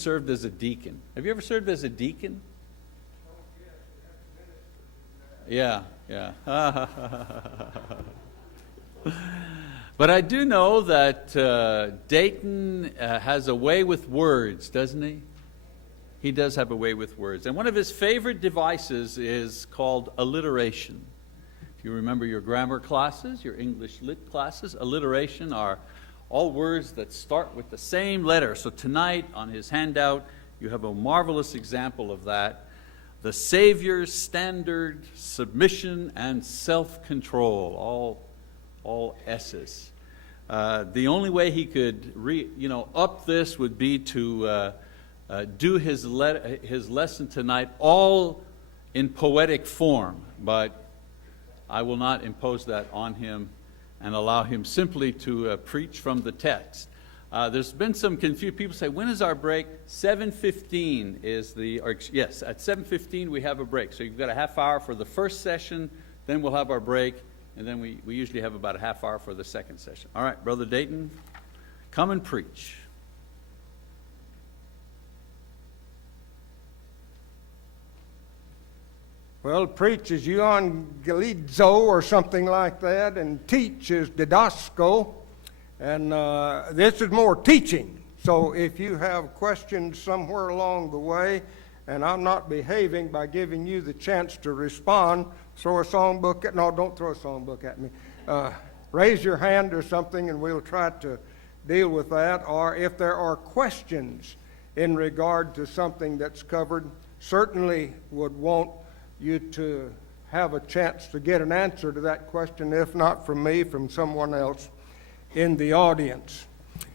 served as a deacon. Have you ever served as a deacon? Yeah. But I do know that Dayton has a way with words, doesn't he? He does have a way with words. And one of his favorite devices is called alliteration. If you remember your grammar classes, your English lit classes, alliteration are all words that start with the same letter. So tonight on his handout, you have a marvelous example of that. The Savior's standard, submission, and self-control, all S's. The only way he could up this would be to do his lesson tonight all in poetic form, but I will not impose that on him and allow him simply to preach from the text. There's been some confusion. People say, when is our break? 7:15 is yes, at 7:15 we have a break. So you've got a half hour for the first session, then we'll have our break, and then we usually have about a half hour for the second session. All right, Brother Dayton, come and preach. Well, preach is euangelizo or something like that, and teach is didasko, and this is more teaching. So if you have questions somewhere along the way, and I'm not behaving by giving you the chance to respond, throw a songbook at, no, don't throw a songbook at me. Raise your hand or something, and we'll try to deal with that. Or if there are questions in regard to something that's covered, certainly would want you to have a chance to get an answer to that question, if not from me, from someone else in the audience.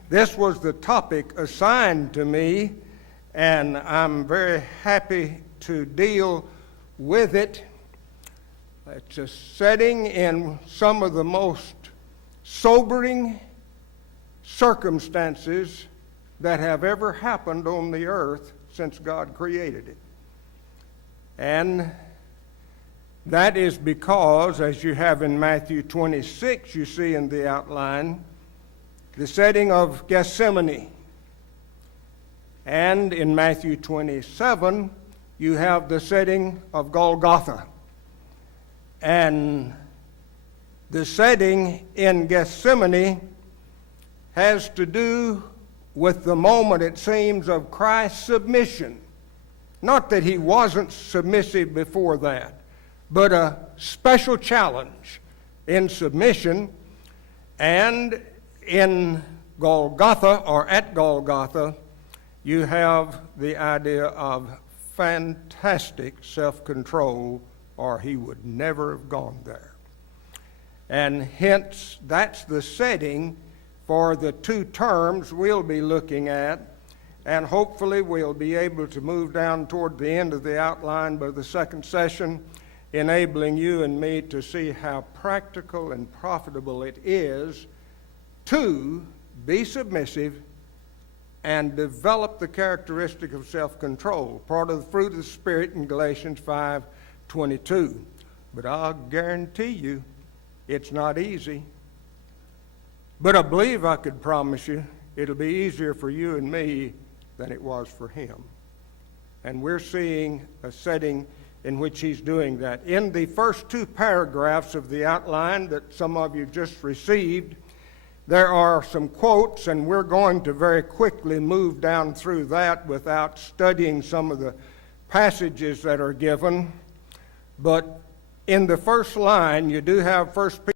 This was the topic assigned to me, and I'm very happy to deal with it. It's a setting in some of the most sobering circumstances that have ever happened on the earth since God created it. And that is because, as you have in Matthew 26, you see in the outline, the setting of Gethsemane. And in Matthew 27, you have the setting of Golgotha. And the setting in Gethsemane has to do with the moment, it seems, of Christ's submission. Not that he wasn't submissive before that, but a special challenge in submission. And in Golgotha, or at Golgotha, you have the idea of fantastic self-control, or he would never have gone there. And hence, that's the setting for the two terms we'll be looking at, and hopefully we'll be able to move down toward the end of the outline by the second session, enabling you and me to see how practical and profitable it is to be submissive and develop the characteristic of self-control, part of the fruit of the Spirit in Galatians 5:22. But I'll guarantee you it's not easy. But I believe I could promise you it'll be easier for you and me than it was for him. And we're seeing a setting in which he's doing that. In the first two paragraphs of the outline that some of you just received, there are some quotes, and we're going to very quickly move down through that without studying some of the passages that are given. But in the first line, you do have 1 Peter